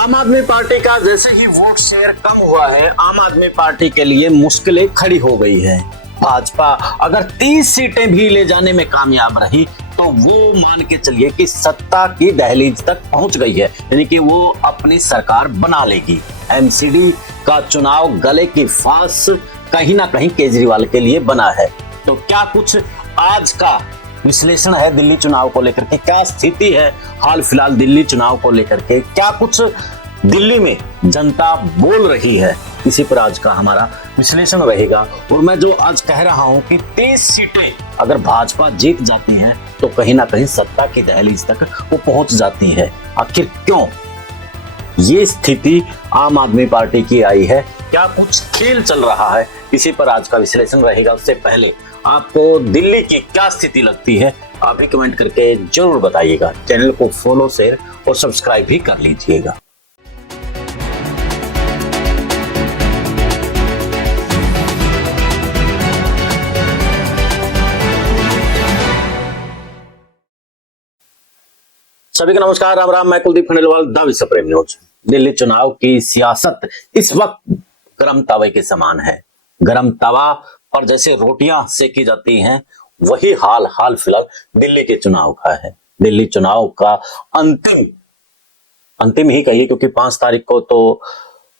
आम आदमी पार्टी का जैसे ही वोट शेयर कम हुआ है, आम आदमी पार्टी के लिए मुश्किलें खड़ी हो गई है। भाजपा अगर 30 सीटें भी ले जाने में कामयाब रही तो वो मान के चलिए कि सत्ता की दहलीज तक पहुंच गई है, यानी कि वो अपनी सरकार बना लेगी। एमसीडी का चुनाव गले की फांस कहीं ना कहीं केजरीवाल के लिए बना है। तो क्या कुछ आज का विश्लेषण है दिल्ली चुनाव को लेकर के, क्या स्थिति है हाल फिलहाल दिल्ली चुनाव को लेकर के, क्या कुछ दिल्ली में जनता बोल रही है, इसी पर आज का हमारा विश्लेषण रहेगा। और मैं जो आज कह रहा हूं कि 30 सीटें अगर भाजपा जीत जाती है तो कहीं ना कहीं सत्ता की दहलीज तक वो पहुंच जाती है। आखिर क्यों ये स्थिति आम आदमी पार्टी की आई है, क्या कुछ खेल चल रहा है, इसी पर आज का विश्लेषण रहेगा। उससे पहले आपको दिल्ली की क्या स्थिति लगती है आप भी कमेंट करके जरूर बताइएगा। चैनल को फॉलो, शेयर और सब्सक्राइब भी कर लीजिएगा। सभी को नमस्कार, राम राम। मैं कुलदीप खंडेलवाल, द विश्व प्रेम न्यूज। दिल्ली चुनाव की सियासत इस वक्त गरम तवे के समान है। गरम तवा पर जैसे रोटियां सेकी जाती हैं, वही हाल फिलहाल दिल्ली के चुनाव का है। दिल्ली चुनाव का अंतिम ही कहिए, क्योंकि 5 तारीख को तो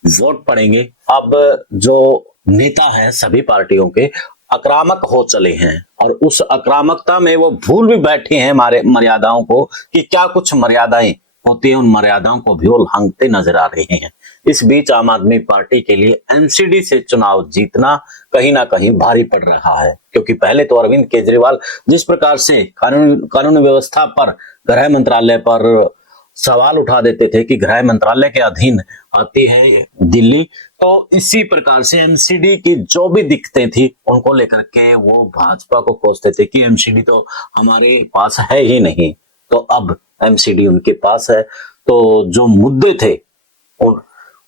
वोट पड़ेंगे। अब जो नेता हैं सभी पार्टियों के आक्रामक हो चले हैं और उस आक्रामकता में वो भूल भी बैठे हैं हमारे मर्यादाओं को, कि क्या कुछ मर्यादाएं होती हैं, उन मर्यादाओं को भी उल्लंघते नजर आ रहे हैं। इस बीच आम आदमी पार्टी के लिए एमसीडी से चुनाव जीतना कहीं ना कहीं भारी पड़ रहा है, क्योंकि पहले तो अरविंद केजरीवाल जिस प्रकार से कानून व्यवस्था पर, गृह मंत्रालय पर सवाल उठा देते थे कि गृह मंत्रालय के अधीन आती है दिल्ली, तो इसी प्रकार से एमसीडी की जो भी दिक्कतें थी उनको लेकर के वो भाजपा को कोसते थे कि एमसीडी तो हमारे पास है ही नहीं। तो अब एमसीडी उनके पास है, तो जो मुद्दे थे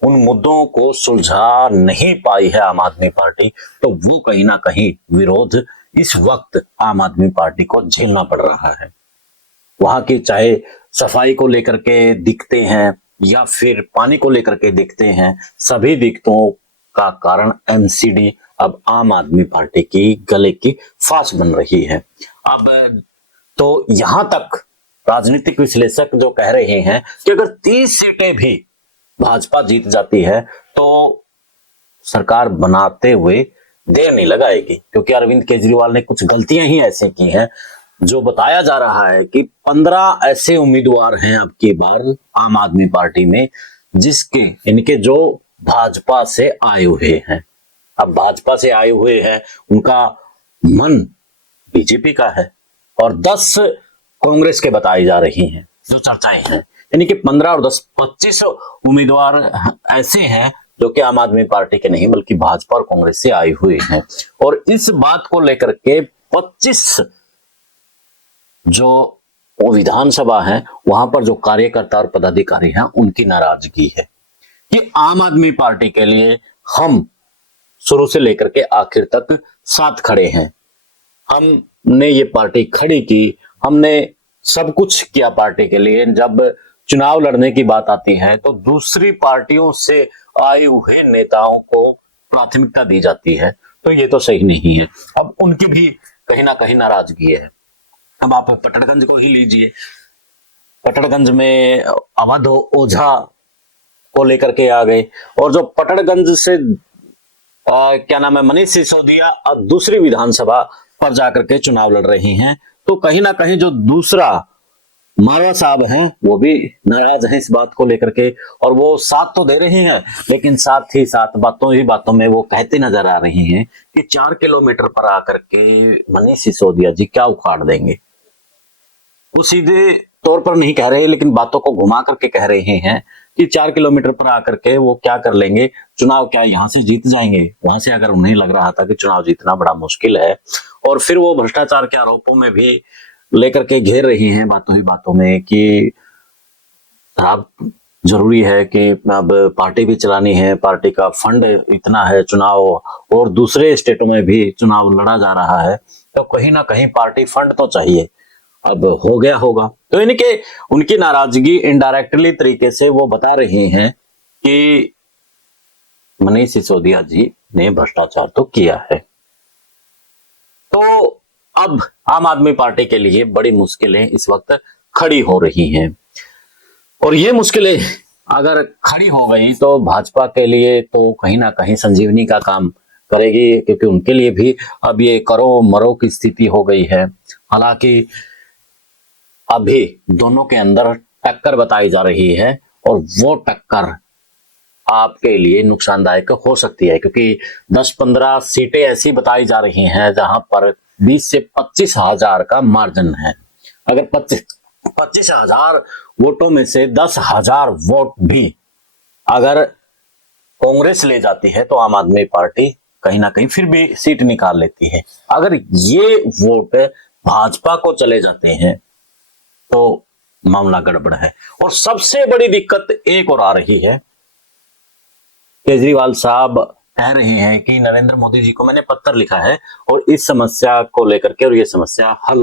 उन मुद्दों को सुलझा नहीं पाई है आम आदमी पार्टी, तो वो कहीं ना कहीं विरोध इस वक्त आम आदमी पार्टी को झेलना पड़ रहा है। वहां की चाहे सफाई को लेकर के दिखते हैं या फिर पानी को लेकर के दिखते हैं, सभी दिक्कतों का कारण एमसीडी अब आम आदमी पार्टी की गले की फांस बन रही है। अब तो यहां तक राजनीतिक विश्लेषक जो कह रहे हैं कि अगर 30 सीटें भी भाजपा जीत जाती है तो सरकार बनाते हुए देर नहीं लगाएगी, क्योंकि अरविंद केजरीवाल ने कुछ गलतियां ही ऐसी की हैं। जो बताया जा रहा है कि 15 ऐसे उम्मीदवार हैं अब की बार आम आदमी पार्टी में, इनके जो भाजपा से आए हुए हैं। अब भाजपा से आए हुए हैं, उनका मन बीजेपी का है और 10 कांग्रेस के बताई जा रही हैं जो चर्चाएं हैं, यानी कि 15 और 10 25 उम्मीदवार ऐसे हैं जो कि आम आदमी पार्टी के नहीं बल्कि भाजपा और कांग्रेस से आए हुए हैं। और इस बात को लेकर के 25 जो विधानसभा है वहां पर जो कार्यकर्ता और पदाधिकारी हैं उनकी नाराजगी है कि आम आदमी पार्टी के लिए हम शुरू से लेकर के आखिर तक साथ खड़े हैं, हमने ये पार्टी खड़ी की, हमने सब कुछ किया पार्टी के लिए। जब चुनाव लड़ने की बात आती है तो दूसरी पार्टियों से आए हुए नेताओं को प्राथमिकता दी जाती है, तो ये तो सही नहीं है। अब उनकी भी कहीं ना कहीं नाराजगी है। अब आप पटड़गंज को ही लीजिए, पटड़गंज में अवध ओझा को लेकर के आ गए और जो पटड़गंज से क्या नाम है, मनीष सिसोदिया अब दूसरी विधानसभा पर जाकर के चुनाव लड़ रहे हैं, तो कहीं ना कहीं जो दूसरा मारा साहब हैं वो भी नाराज हैं इस बात को लेकर के, और वो साथ तो दे रहे हैं लेकिन साथ ही साथ बातों में वो कहते नजर आ रहे हैं कि 4 किलोमीटर पर आकर के मनीष सिसोदिया जी क्या उखाड़ देंगे। वो सीधे तौर पर नहीं कह रहे लेकिन बातों को घुमा करके कह रहे हैं कि 4 किलोमीटर पर आकर के वो क्या कर लेंगे, चुनाव क्या यहाँ से जीत जाएंगे। वहां से अगर उन्हें लग रहा था कि चुनाव जीतना बड़ा मुश्किल है, और फिर वो भ्रष्टाचार के आरोपों में भी लेकर के घेर रही हैं बातों में कि अब जरूरी है कि अब पार्टी भी चलानी है, पार्टी का फंड इतना है, चुनाव और दूसरे स्टेटों में भी चुनाव लड़ा जा रहा है, तो कहीं ना कहीं पार्टी फंड तो चाहिए। अब हो गया होगा तो इनके उनकी नाराजगी इनडायरेक्टली तरीके से वो बता रहे हैं कि मनीष सिसोदिया जी ने भ्रष्टाचार तो किया है। तो अब आम आदमी पार्टी के लिए बड़ी मुश्किलें इस वक्त खड़ी हो रही हैं, और ये मुश्किलें अगर खड़ी हो गई तो भाजपा के लिए तो कहीं ना कहीं संजीवनी का काम करेगी, क्योंकि उनके लिए भी अब ये करो मरो की स्थिति हो गई है। हालांकि अभी दोनों के अंदर टक्कर बताई जा रही है, और वो टक्कर आपके लिए नुकसानदायक हो सकती है, क्योंकि 10-15 सीटें ऐसी बताई जा रही हैं जहां पर 20 से 25 हजार का मार्जिन है। अगर 25 हजार वोटों में से 10,000 वोट भी अगर कांग्रेस ले जाती है तो आम आदमी पार्टी कहीं ना कहीं फिर भी सीट निकाल लेती है। अगर ये वोट भाजपा को चले जाते हैं तो मामला गड़बड़ है। और सबसे बड़ी दिक्कत एक और आ रही है, केजरीवाल साहब कह रहे हैं कि नरेंद्र मोदी जी को मैंने पत्र लिखा है और इस समस्या को लेकर के, और ये समस्या हल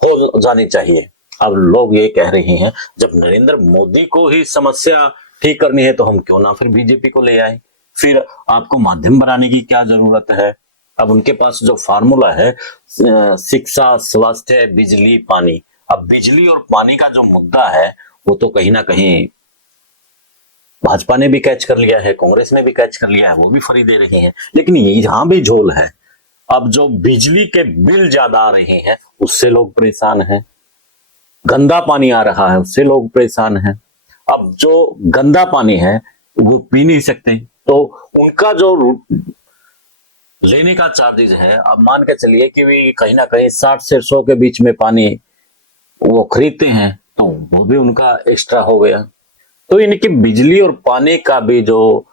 हो जानी चाहिए। अब लोग ये कह रहे हैं जब नरेंद्र मोदी को ही समस्या ठीक करनी है तो हम क्यों ना फिर बीजेपी को ले आए, फिर आपको माध्यम बनाने की क्या जरूरत है। अब उनके पास जो फार्मूला है शिक्षा, स्वास्थ्य, बिजली, पानी, अब बिजली और पानी का जो मुद्दा है वो तो कहीं ना कहीं भाजपा ने भी कैच कर लिया है, कांग्रेस ने भी कैच कर लिया है, वो भी फ्री दे रही है। लेकिन यहां भी झोल है। अब जो बिजली के बिल ज्यादा आ रहे हैं उससे लोग परेशान हैं, गंदा पानी आ रहा है उससे लोग परेशान हैं। अब जो गंदा पानी है वो पी नहीं सकते, तो उनका जो लेने का चार्जेस है, अब मान के चलिए कि भी कहीं ना कहीं 60 से 100 के बीच में पानी वो खरीदते हैं, तो वो भी उनका एक्स्ट्रा हो गया। तो इनकी बिजली और पानी का भी जो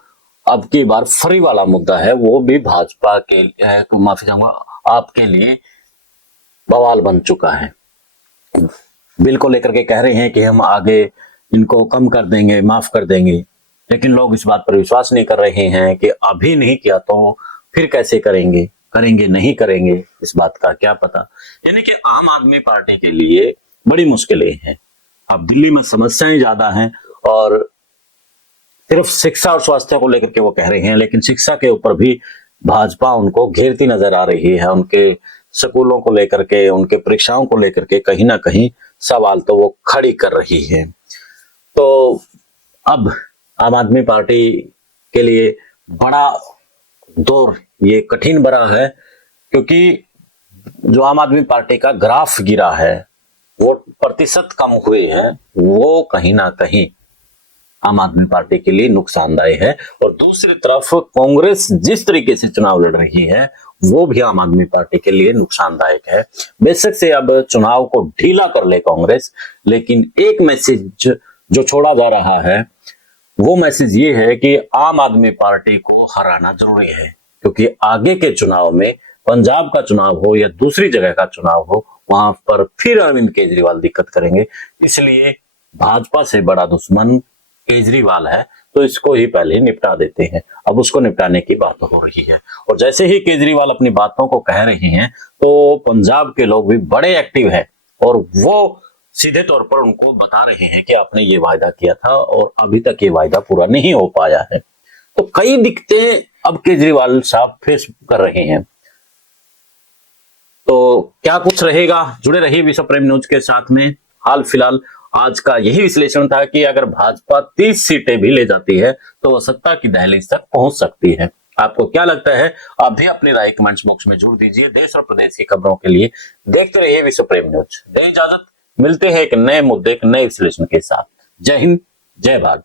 अब की बार फ्री वाला मुद्दा है वो भी भाजपा के लिए, तो माफी चाहूंगा, आपके लिए बवाल बन चुका है। बिल को लेकर के कह रहे हैं कि हम आगे इनको कम कर देंगे, माफ कर देंगे, लेकिन लोग इस बात पर विश्वास नहीं कर रहे हैं कि अभी नहीं किया तो फिर कैसे करेंगे, करेंगे नहीं करेंगे, इस बात का क्या पता। यानी कि आम आदमी पार्टी के लिए बड़ी मुश्किलें हैं। अब दिल्ली में समस्याएं ज्यादा हैं, और सिर्फ शिक्षा और स्वास्थ्य को लेकर के वो कह रहे हैं, लेकिन शिक्षा के ऊपर भी भाजपा उनको घेरती नजर आ रही है। उनके स्कूलों को लेकर के, उनके परीक्षाओं को लेकर के कहीं ना कहीं सवाल तो वो खड़ी कर रही है। तो अब आम आदमी पार्टी के लिए बड़ा दौर ये कठिन बना है, क्योंकि जो आम आदमी पार्टी का ग्राफ गिरा है, वो प्रतिशत कम हुए हैं, वो कहीं ना कहीं आम आदमी पार्टी के लिए नुकसानदायक है। और दूसरी तरफ कांग्रेस जिस तरीके से चुनाव लड़ रही है वो भी आम आदमी पार्टी के लिए नुकसानदायक है। बेशक से अब चुनाव को ढीला कर ले कांग्रेस, लेकिन एक मैसेज जो छोड़ा जा रहा है वो मैसेज ये है कि आम आदमी पार्टी को हराना जरूरी है, क्योंकि आगे के चुनाव में, पंजाब का चुनाव हो या दूसरी जगह का चुनाव हो, वहां पर फिर अरविंद केजरीवाल दिक्कत करेंगे। इसलिए भाजपा से बड़ा दुश्मन केजरीवाल है, तो इसको ही पहले निपटा देते हैं। अब उसको निपटाने की बात हो रही है, और जैसे ही केजरीवाल अपनी बातों को कह रहे हैं तो पंजाब के लोग भी बड़े एक्टिव है, और वो सीधे तौर पर उनको बता रहे हैं कि आपने ये वायदा किया था और अभी तक ये वायदा पूरा नहीं हो पाया है। तो कई दिक्कतें अब केजरीवाल साहब फेस कर रहे हैं। तो क्या कुछ रहेगा, जुड़े रहिए विश्व प्रेम न्यूज के साथ में। हाल फिलहाल आज का यही विश्लेषण था कि अगर भाजपा 30 सीटें भी ले जाती है तो वह सत्ता की दहलीज तक पहुंच सकती है। आपको क्या लगता है? आप भी अपनी राय कमेंट्स बॉक्स में जोड़ दीजिए। देश और प्रदेश की खबरों के लिए देखते रहिए विश्व प्रेम न्यूज। दे इजाजत, मिलते हैं एक नए मुद्दे, एक नए विश्लेषण के साथ। जय हिंद, जय भारत।